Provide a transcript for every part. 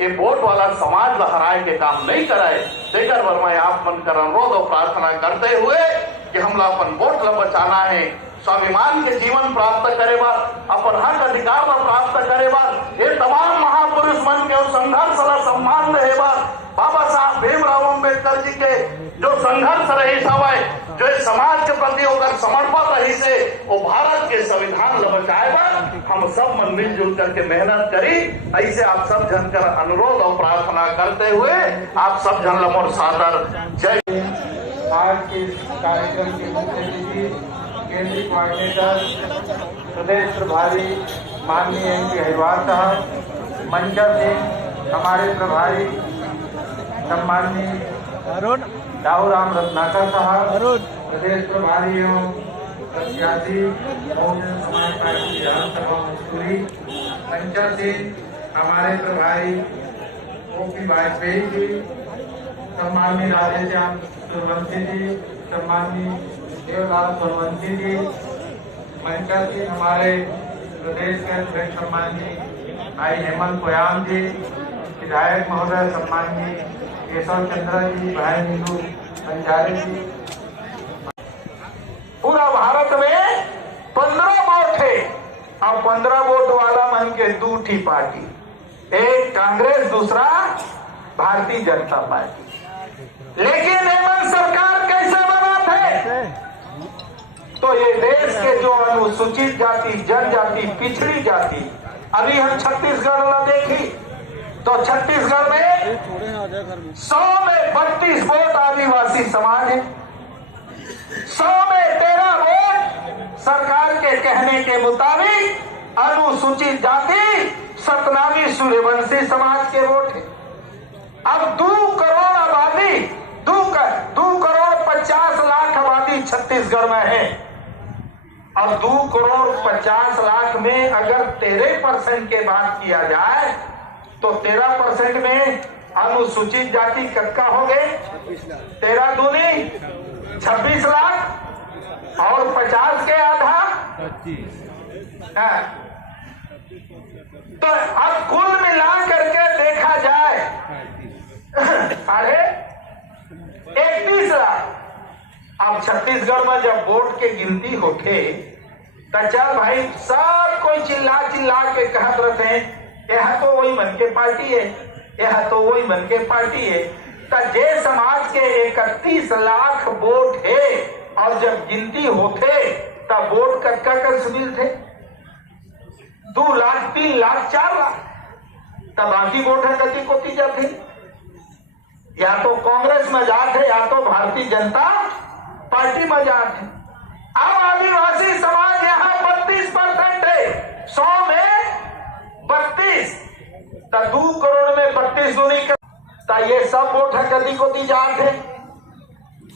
ये वोट वाला समाज लहराए के काम नहीं कराए। देकर वर मैं आप मन कर अनुरोध और प्रार्थना करते हुए कि हमला अपन वोट ला बचाना है, स्वाभिमान के जीवन प्राप्त करे बार, अपन हक अधिकार ला प्राप्त करे बार, ये तमाम महापुरुष मन के संघर्ष ला सम्मान रहे बार, बाबा साहब भीमराव अम्बेडकर जी के जो संघर्ष रही सवय, जो समाज के प्रति होकर समर्पण रही से, वो भारत के संविधान ला बचाए बार हम सब मन मिलजुल करके मेहनत करी। ऐसे आप सब जन कर अनुरोध और प्रार्थना करते हुए आप सब जन ला मोर सादर जय। आज के कार्यक्रम के मुख्य अतिथि केंद्रीय कोऑर्डिनेटर प्रदेश प्रभारी माननीय MP हरिवार साहब, मंचा सिंह हमारे प्रभारी सम्माननीय दाऊराम रत्नाकर साहब, प्रदेश प्रभारी एवं प्रत्याशी बहुजन समाज पार्टी विधानसभा मसूरी, मंचा सिंह हमारे प्रभारी OP वाजपेयी जी, सम्माननीय राधेश्याम सूर्यवंशी जी, सम्माननीय देवलाल सूर्यवंशी जी, मंचा सिंह हमारे प्रदेश के अध्यक्ष सम्माननीय भाई हेमंत पोयाम जी, विधायक महोदय सम्माननीय केशव चंद्र जी, भाई नीलू बंजारे जी। पूरा भारत में 15 वोट है। अब 15 वोट वाला मन के दो ठी पार्टी, एक कांग्रेस, दूसरा भारतीय जनता पार्टी। लेकिन एमन सरकार कैसे बना थे? तो ये देश के जो अनुसूचित जाति, जनजाति, पिछड़ी जाति, अभी हम छत्तीसगढ़ में देखी तो छत्तीसगढ़ में 100 में 32 वोट आदिवासी समाज है, 100 में 13 वोट सरकार के कहने के मुताबिक अनुसूचित जाति सतनामी सूर्यवंशी समाज के वोट है। अब 2 करोड़ आबादी, 2 करोड़ 50 लाख आबादी छत्तीसगढ़ में है। अब 2 करोड़ 50 लाख में अगर 13% के बात किया जाए तो 13% में अनुसूचित जाति कक्का हो गए, 13 दूनी 26 लाख और 50 के आधा 25। तो अब कुल मिला करके देखा जाए 31 लाख। अब छत्तीसगढ़ में जब वोट के गिनती होके तो चल भाई सब कोई चिल्ला चिल्ला के कहत रहते हैं यह तो वही मन के पार्टी है, यह तो वही मन के पार्टी है। तो जे समाज के 31 लाख वोट है और जब गिनती होते तब वोट कक्का कर सुनील थे 2 लाख 3 लाख 4 लाख, तब बाकी वोट है कति कोती जाते, या तो कांग्रेस में जाते या तो भारतीय जनता पार्टी में जाते। अब आदिवासी समाज यहाँ 32% है, 100 में 32, तो 2 करोड़ में 32 दूनी तो ये सब वोट है कति कोती जाते,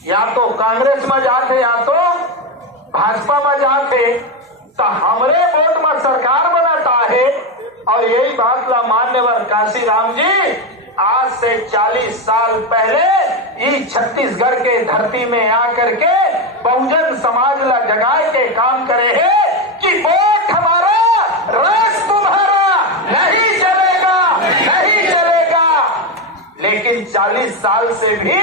या तो कांग्रेस में जाते या तो भाजपा में जाते। तो हमरे वोट में सरकार बनाता है। और यही बात ला मान्यवर काशीराम जी आज से 40 साल पहले इस छत्तीसगढ़ के धरती में आकर के बहुजन समाज ला जगाए के काम करे है कि वोट हमारा, राज तुम्हारा, नहीं चलेगा, नहीं चलेगा। लेकिन 40 साल से भी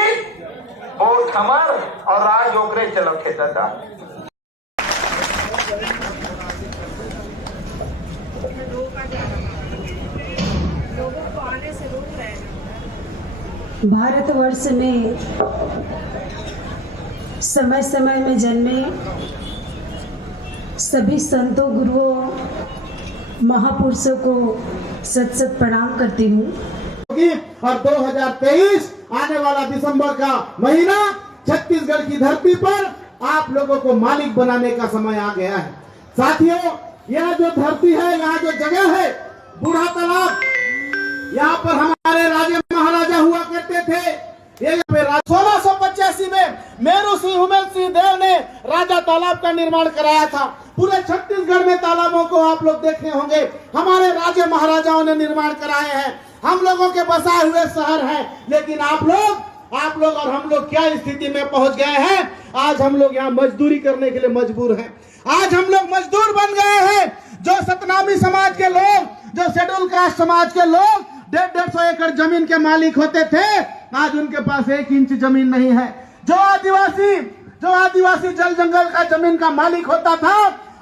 वोट हमार और राज ओकरे चलो थे दादा। भारतवर्ष में समय समय में जन्मे सभी संतों, गुरुओं, महापुरुषों को सत सत प्रणाम करती हूँ। और 2023 आने वाला दिसंबर का महीना छत्तीसगढ़ की धरती पर आप लोगों को मालिक बनाने का समय आ गया है। साथियों, यह जो धरती है, यहाँ जो जगह है, बूढ़ा तालाब, यहाँ पर हमारे राजे महाराजा हुआ करते थे। ये 1685 में मेरू सिंह हुमेल सिंह देव ने राजा तालाब का निर्माण कराया था। पूरे छत्तीसगढ़ में तालाबों को आप लोग देखे होंगे, हमारे राजे महाराजाओं ने निर्माण कराए हैं। हम लोगों के बसाए हुए शहर हैं। लेकिन आप लोग और हम लोग क्या स्थिति में पहुंच गए हैं? आज हम लोग यहाँ मजदूरी करने के लिए मजबूर हैं। आज हम लोग मजदूर बन गए हैं। जो सतनामी समाज के लोग, जो शेड्यूल कास्ट समाज के लोग 150 एकड़ जमीन के मालिक होते थे, आज उनके पास 1 इंच जमीन नहीं है। जो आदिवासी जल जंगल का जमीन का मालिक होता था,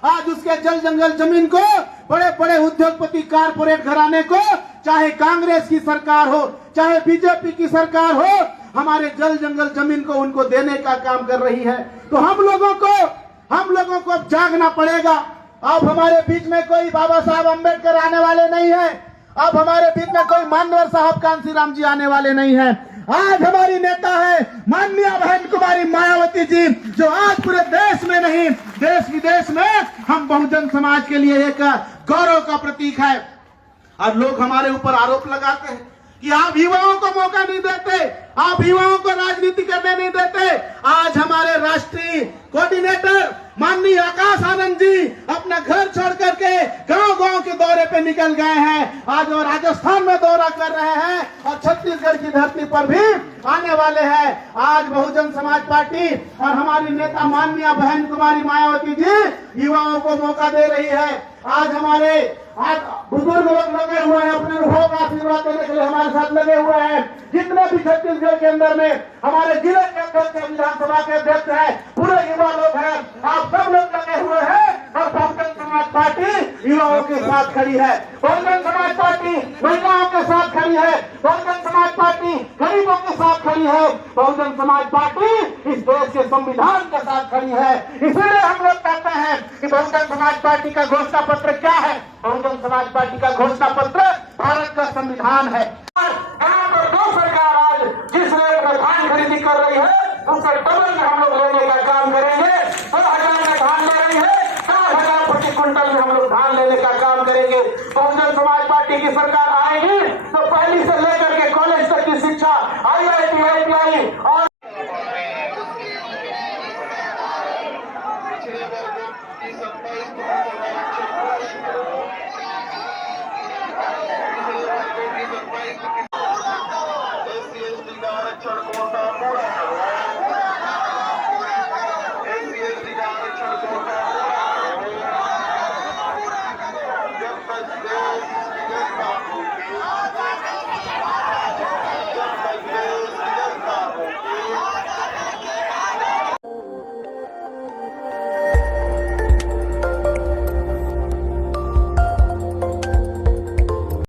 आज उसके जल जंगल जमीन को बड़े बड़े उद्योगपति कारपोरेट घराने को, चाहे कांग्रेस की सरकार हो चाहे बीजेपी की सरकार हो, हमारे जल जंगल जमीन को उनको देने का काम कर रही है। तो हम लोगों को अब जागना पड़ेगा। अब हमारे बीच में कोई बाबा साहब अम्बेडकर आने वाले नहीं है, अब हमारे बीच में कोई मान्यवर साहब कांसीराम जी आने वाले नहीं है। आज हमारी नेता है माननीय बहन कुमारी मायावती जी, जो आज पूरे देश में नहीं देश विदेश में हम बहुजन समाज के लिए एक गौरव का प्रतीक है। और लोग हमारे ऊपर आरोप लगाते हैं कि आप युवाओं को मौका नहीं देते, आप युवाओं को राजनीति करने नहीं देते। आज हमारे राष्ट्रीय कोऑर्डिनेटर माननीय आकाश आनंद जी अपना घर छोड़ करके गांव-गांव के दौरे पे निकल गए हैं। आज वो राजस्थान में दौरा कर रहे हैं और छत्तीसगढ़ की धरती पर भी आने वाले हैं। आज बहुजन समाज पार्टी और हमारी नेता माननीय बहन कुमारी मायावती जी युवाओं को मौका दे रही है। आज बुजुर्ग लोग लगे हुए हैं, अपने अनुभव का आशीर्वाद देने के लिए हमारे साथ लगे हुए हैं। जितने भी छत्तीसगढ़ के अंदर में हमारे जिले के अध्यक्ष, विधानसभा के अध्यक्ष हैं, पूरे युवा लोग हैं, आप सब लोग लगे हुए हैं और बहुजन समाज पार्टी युवाओं के साथ खड़ी है। बहुजन समाज पार्टी महिलाओं के साथ खड़ी है, बहुजन समाज पार्टी गरीबों के साथ खड़ी है, बहुजन समाज पार्टी इस देश के संविधान के साथ खड़ी है। इसीलिए हम लोग कहते हैं कि बहुजन समाज पार्टी का घोषणा पत्र क्या है? बहुजन समाज पार्टी का घोषणा पत्र भारत का संविधान है। यहाँ पर दो सरकार आज जिस रेट में धान खरीदी कर रही है, उससे डबल में हम लोग लेने का काम करेंगे। 1,000 में धान ले रही है, 4,000 प्रति क्विंटल में हम लोग धान लेने का काम करेंगे। बहुजन समाज पार्टी की सरकार आएगी तो पहली से लेकर के कॉलेज तक की शिक्षा, IIT, ITI